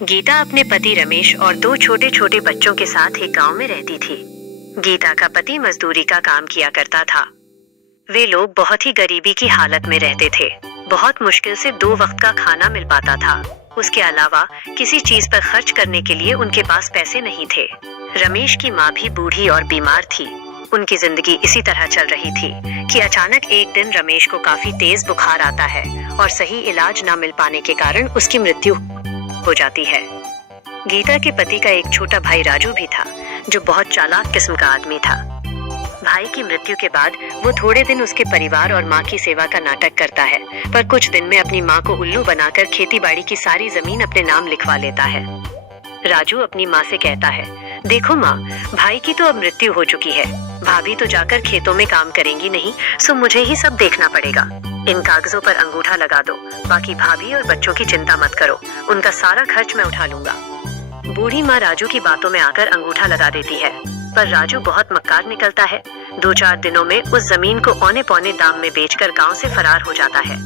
गीता अपने पति रमेश और दो छोटे छोटे बच्चों के साथ एक गांव में रहती थी। गीता का पति मजदूरी का काम किया करता था। वे लोग बहुत ही गरीबी की हालत में रहते थे। बहुत मुश्किल से 2 वक्त का खाना मिल पाता था। उसके अलावा किसी चीज पर खर्च करने के लिए उनके पास पैसे नहीं थे। रमेश की माँ भी बूढ़ी और बीमार थी। उनकी जिंदगी इसी तरह चल रही थी कि अचानक एक दिन रमेश को काफी तेज बुखार आता है और सही इलाज न मिल पाने के कारण उसकी मृत्यु हो जाती है। गीता के पति का एक छोटा भाई राजू भी था, जो बहुत चालाक किस्म का आदमी था। भाई की मृत्यु के बाद वो थोड़े दिन उसके परिवार और माँ की सेवा का नाटक करता है, पर कुछ दिन में अपनी माँ को उल्लू बनाकर खेती बाड़ी की सारी जमीन अपने नाम लिखवा लेता है। राजू अपनी माँ से कहता है, देखो माँ, भाई की तो अब मृत्यु हो चुकी है। भाभी तो जाकर खेतों में काम करेंगी नहीं, सो मुझे ही सब देखना पड़ेगा। इन कागजों पर अंगूठा लगा दो, बाकी भाभी और बच्चों की चिंता मत करो, उनका सारा खर्च मैं उठा लूंगा। बूढ़ी माँ राजू की बातों में आकर अंगूठा लगा देती है, पर राजू बहुत मक्कार निकलता है। 2-4 दिनों में उस जमीन को औने पौने दाम में बेचकर गांव से फरार हो जाता है।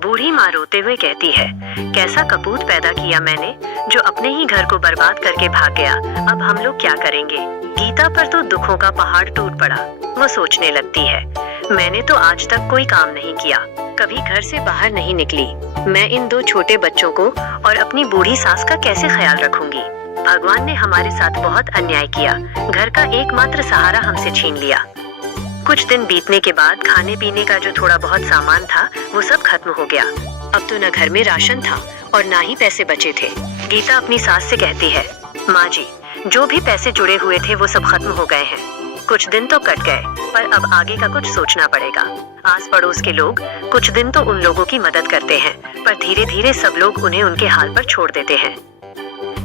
बूढ़ी माँ रोते हुए कहती है, कैसा कपूत पैदा किया मैंने, जो अपने ही घर को बर्बाद करके भाग गया। अब हम लोग क्या करेंगे। गीता पर तो दुखों का पहाड़ टूट पड़ा। वो सोचने लगती है, मैंने तो आज तक कोई काम नहीं किया, कभी घर से बाहर नहीं निकली। मैं इन 2 छोटे बच्चों को और अपनी बूढ़ी सास का कैसे ख्याल रखूंगी। भगवान ने हमारे साथ बहुत अन्याय किया, घर का एकमात्र सहारा हमसे छीन लिया। कुछ दिन बीतने के बाद खाने पीने का जो थोड़ा बहुत सामान था वो सब खत्म हो गया। अब तो न घर में राशन था और ना ही पैसे बचे थे। गीता अपनी सास से कहती है, माँ जी, जो भी पैसे जुड़े हुए थे वो सब खत्म हो गए हैं। कुछ दिन तो कट गए, पर अब आगे का कुछ सोचना पड़ेगा। आस पड़ोस के लोग कुछ दिन तो उन लोगों की मदद करते हैं, पर धीरे धीरे सब लोग उन्हें उनके हाल पर छोड़ देते हैं।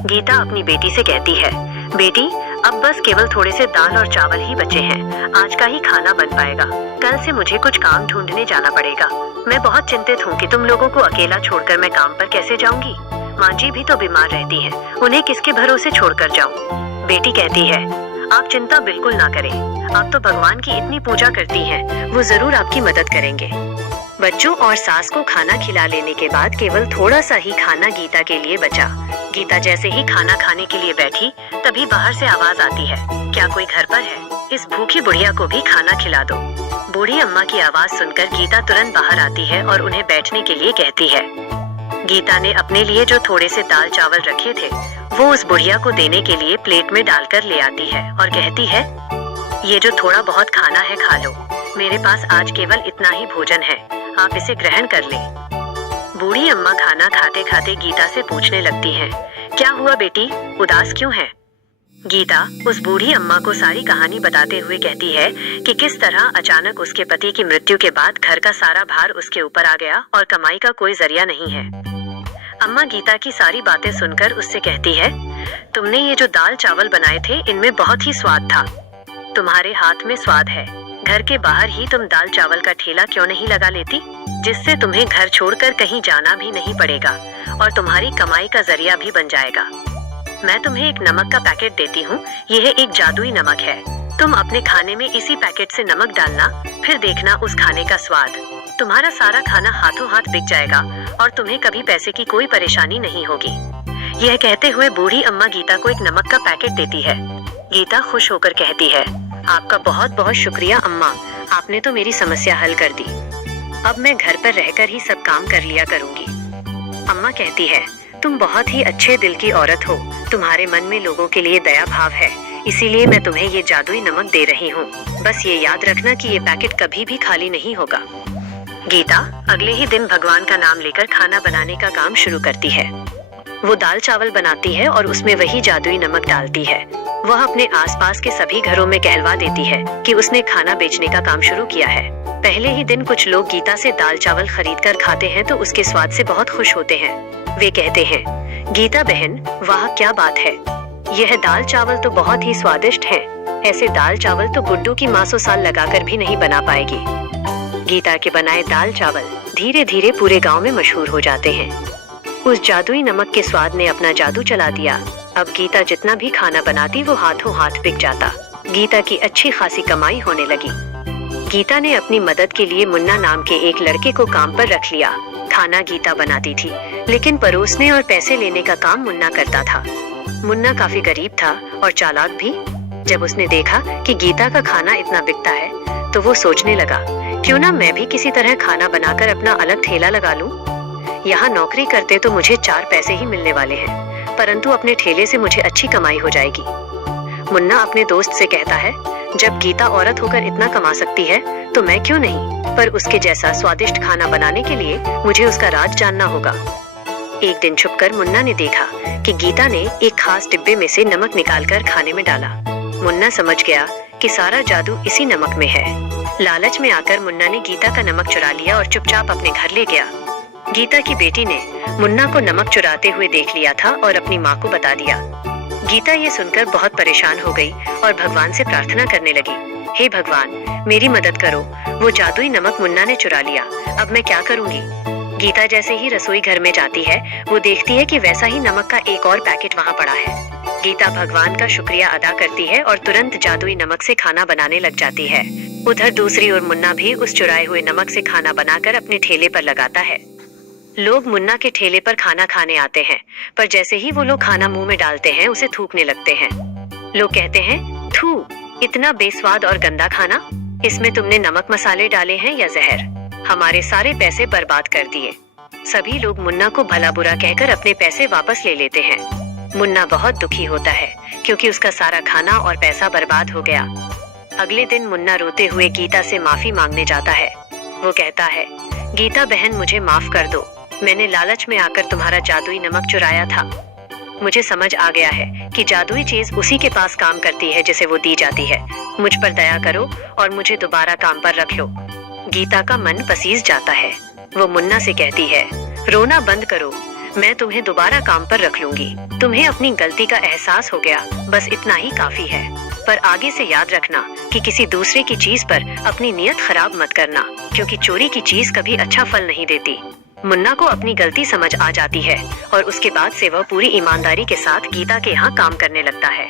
गीता अपनी बेटी से कहती है, बेटी, अब बस केवल थोड़े से दाल और चावल ही बचे हैं। आज का ही खाना बन पाएगा, कल से मुझे कुछ काम ढूंढने जाना पड़ेगा। मैं बहुत चिंतित हूँ कि तुम लोगों को अकेला छोड़कर मैं काम पर कैसे जाऊंगी। माँ जी भी तो बीमार रहती हैं, उन्हें किसके भरोसे छोड़कर जाऊँ। बेटी कहती है, आप चिंता बिल्कुल ना करें, आप तो भगवान की इतनी पूजा करती हैं, वो जरूर आपकी मदद करेंगे। बच्चों और सास को खाना खिला लेने के बाद केवल थोड़ा सा ही खाना गीता के लिए बचा। गीता जैसे ही खाना खाने के लिए बैठी, तभी बाहर से आवाज आती है, क्या कोई घर पर है? इस भूखी बुढ़िया को भी खाना खिला दो। बूढ़ी अम्मा की आवाज सुनकर गीता तुरंत बाहर आती है और उन्हें बैठने के लिए कहती है। गीता ने अपने लिए जो थोड़े से दाल चावल रखे थे वो उस बुढ़िया को देने के लिए प्लेट में डालकर ले आती है और कहती है, ये जो थोड़ा बहुत खाना है खा लो, मेरे पास आज केवल इतना ही भोजन है, आप इसे ग्रहण कर लें। बूढ़ी अम्मा खाना खाते खाते गीता से पूछने लगती हैं, क्या हुआ बेटी, उदास क्यों है? गीता उस बूढ़ी अम्मा को सारी कहानी बताते हुए कहती है कि किस तरह अचानक उसके पति की मृत्यु के बाद घर का सारा भार उसके ऊपर आ गया और कमाई का कोई जरिया नहीं है। अम्मा गीता की सारी बातें सुनकर उससे कहती है, तुमने ये जो दाल चावल बनाए थे इनमें बहुत ही स्वाद था। तुम्हारे हाथ में स्वाद है, घर के बाहर ही तुम दाल चावल का ठेला क्यों नहीं लगा लेती, जिससे तुम्हें घर छोड़कर कहीं जाना भी नहीं पड़ेगा और तुम्हारी कमाई का जरिया भी बन जाएगा। मैं तुम्हें एक नमक का पैकेट देती हूँ, यह एक जादुई नमक है। तुम अपने खाने में इसी पैकेट से नमक डालना, फिर देखना उस खाने का स्वाद। तुम्हारा सारा खाना हाथों हाथ बिक जाएगा और तुम्हें कभी पैसे की कोई परेशानी नहीं होगी। यह कहते हुए बूढ़ी अम्मा गीता को एक नमक का पैकेट देती है। गीता खुश होकर कहती है, आपका बहुत बहुत शुक्रिया अम्मा, आपने तो मेरी समस्या हल कर दी। अब मैं घर पर रहकर ही सब काम कर लिया करूंगी। अम्मा कहती है, तुम बहुत ही अच्छे दिल की औरत हो, तुम्हारे मन में लोगों के लिए दया भाव है, इसीलिए मैं तुम्हें ये जादुई नमक दे रही हूँ। बस ये याद रखना कि ये पैकेट कभी भी खाली नहीं होगा। गीता अगले ही दिन भगवान का नाम लेकर खाना बनाने का काम शुरू करती है। वो दाल चावल बनाती है और उसमें वही जादुई नमक डालती है। वह अपने आसपास के सभी घरों में कहलवा देती है कि उसने खाना बेचने का काम शुरू किया है। पहले ही दिन कुछ लोग गीता से दाल चावल खरीद कर खाते हैं तो उसके स्वाद से बहुत खुश होते हैं। वे कहते हैं, गीता बहन, वाह क्या बात है, यह दाल चावल तो बहुत ही स्वादिष्ट है। ऐसे दाल चावल तो गुड्डू की माँ 100 साल लगाकर भी नहीं बना पाएगी। गीता के बनाए दाल चावल धीरे धीरे पूरे गांव में मशहूर हो जाते हैं। उस जादुई नमक के स्वाद ने अपना जादू चला दिया। अब गीता जितना भी खाना बनाती वो हाथों हाथ बिक जाता। गीता की अच्छी खासी कमाई होने लगी। गीता ने अपनी मदद के लिए मुन्ना नाम के एक लड़के को काम पर रख लिया। खाना गीता बनाती थी, लेकिन परोसने और पैसे लेने का काम मुन्ना करता था। मुन्ना काफी गरीब था और चालाक भी। जब उसने देखा कि गीता का खाना इतना बिकता है, तो वो सोचने लगा, क्यों ना मैं भी किसी तरह खाना बनाकर अपना अलग ठेला लगा लूं। यहाँ नौकरी करते तो मुझे 4 पैसे ही मिलने वाले हैं, परंतु अपने ठेले से मुझे अच्छी कमाई हो जाएगी। मुन्ना अपने दोस्त से कहता है, जब गीता औरत होकर इतना कमा सकती है तो मैं क्यों नहीं, पर उसके जैसा स्वादिष्ट खाना बनाने के लिए मुझे उसका राज जानना होगा। एक दिन छुपकर मुन्ना ने देखा कि गीता ने एक खास डिब्बे में से नमक निकालकर खाने में डाला। मुन्ना समझ गया कि सारा जादू इसी नमक में है। लालच में आकर मुन्ना ने गीता का नमक चुरा लिया और चुपचाप अपने घर ले गया। गीता की बेटी ने मुन्ना को नमक चुराते हुए देख लिया था और अपनी माँ को बता दिया। गीता ये सुनकर बहुत परेशान हो गई और भगवान से प्रार्थना करने लगी, हे भगवान, मेरी मदद करो, वो जादुई नमक मुन्ना ने चुरा लिया, अब मैं क्या करूंगी। गीता जैसे ही रसोई घर में जाती है, वो देखती है कि वैसा ही नमक का एक और पैकेट वहाँ पड़ा है। गीता भगवान का शुक्रिया अदा करती है और तुरंत जादुई नमक से खाना बनाने लग जाती है। उधर दूसरी ओर मुन्ना भी उस चुराए हुए नमक से खाना बनाकर अपने ठेले पर लगाता है। लोग मुन्ना के ठेले पर खाना खाने आते हैं, पर जैसे ही वो लोग खाना मुंह में डालते हैं, उसे थूकने लगते हैं। लोग कहते हैं, थू, इतना बेस्वाद और गंदा खाना, इसमें तुमने नमक मसाले डाले हैं या जहर, हमारे सारे पैसे बर्बाद कर दिए। सभी लोग मुन्ना को भला बुरा कहकर अपने पैसे वापस ले लेते हैं। मुन्ना बहुत दुखी होता है क्योंकि उसका सारा खाना और पैसा बर्बाद हो गया। अगले दिन मुन्ना रोते हुए गीता से माफी मांगने जाता है। वो कहता है, गीता बहन, मुझे माफ कर दो, मैंने लालच में आकर तुम्हारा जादुई नमक चुराया था। मुझे समझ आ गया है कि जादुई चीज उसी के पास काम करती है जिसे वो दी जाती है। मुझ पर दया करो और मुझे दोबारा काम पर रख लो। गीता का मन पसीज जाता है। वो मुन्ना से कहती है, रोना बंद करो, मैं तुम्हें दोबारा काम पर रख लूंगी। तुम्हें अपनी गलती का एहसास हो गया, बस इतना ही काफी है। पर आगे से याद रखना कि किसी दूसरे की चीज पर अपनी नियत खराब मत करना, क्योंकि चोरी की चीज कभी अच्छा फल नहीं देती। मुन्ना को अपनी गलती समझ आ जाती है और उसके बाद से वह पूरी ईमानदारी के साथ गीता के यहाँ काम करने लगता है।